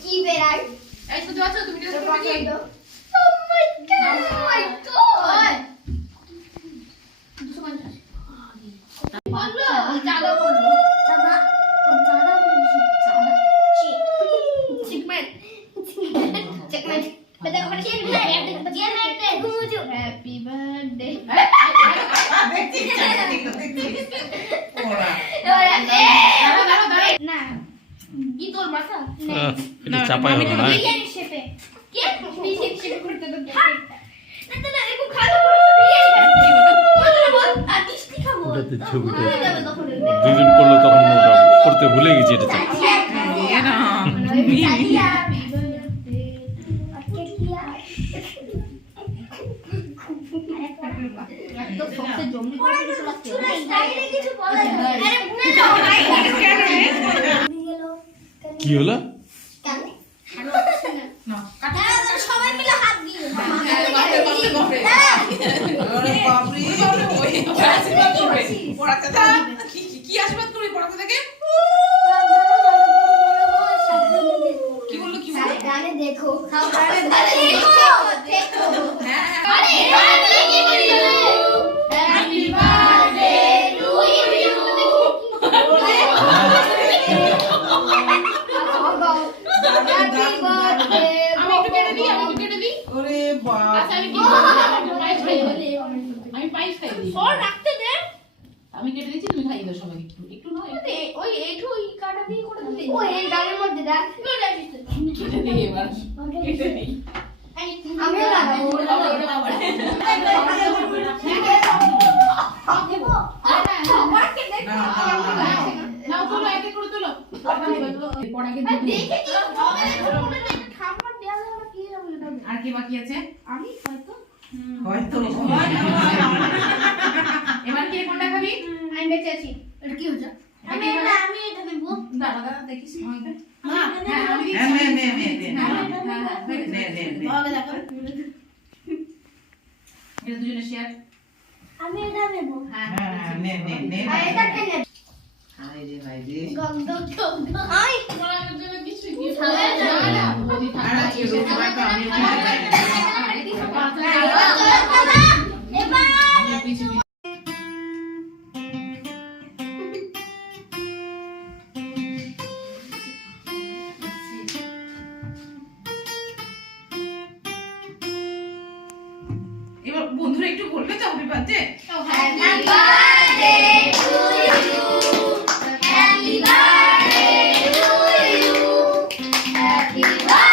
কি বেরাই এই শুধু আছো তুমি টেস্ট করবে কি Oh my god! বললো জাদা বললো চাঁদা ও চাঁদা বলছি চাঁদা চিকমেট চিকমেট বেটা ওখানে চিকমেট ঘুমুজু হ্যাপি বার্থডে না কি তোর মাথা এটা চাপাই হবে না বিরিয়ানি শেপে কে বিরিয়ানি শেপে করতে তো না না এরকম খাওয়া করে বিরিয়ানি খাচ্ছি বল আর মিষ্টি খাবো ওটাতে ছবিটা হয়ে যাবে তখন দুদিন করলো তখন ওটা করতে ভুলে গেছি এটা কি হলো সবাই মিলে হাত দিয়ে কি আশীর্বাদ করবি পড়াতে থেকে কি বললো কি বললো গানে দেখো হ্যাপি বার্থডে টু ইউ আমি একটু কেটে দিই ওরে বাবা আচ্ছা আমি কি করব পায়েস খাই আমি পায়েস খাই দিই ফল রাখতে দে আমি কেটে দিচ্ছি তুমি খাইয়ে দাও সবাই একটু না ওই একটু ওই কাটা দিয়ে করে দিলে ওই এই গানের মধ্যে দেখ আমি কেটে দিই এবার কেটে দিই আমি লাগাবো নাও চলো একে করে তোলো পড়াকে দিয়ে আর কি বাকি আছে আমি হয়তো হয়তো এবার কে কোনটা খাবি আমি বেঁচে আছি এটা কি হচ্ছে আমি এটা নেব দাঁড়া দাঁড়া দেখিস হ্যাঁ আমি নে বাবা দেখো এটা দুজনে শেয়ার আমি এটা নেব হ্যাঁ নে আর এটা কে নেব হাই রে গন্ধ গন্ধ আই পড়ার জন্য কিছু কি না বলি আর কি রোববার তো আমি এবার বন্ধুরা একটু বলবে তো happy birthday Happy birthday to you. Happy birthday to you. Happy birthday.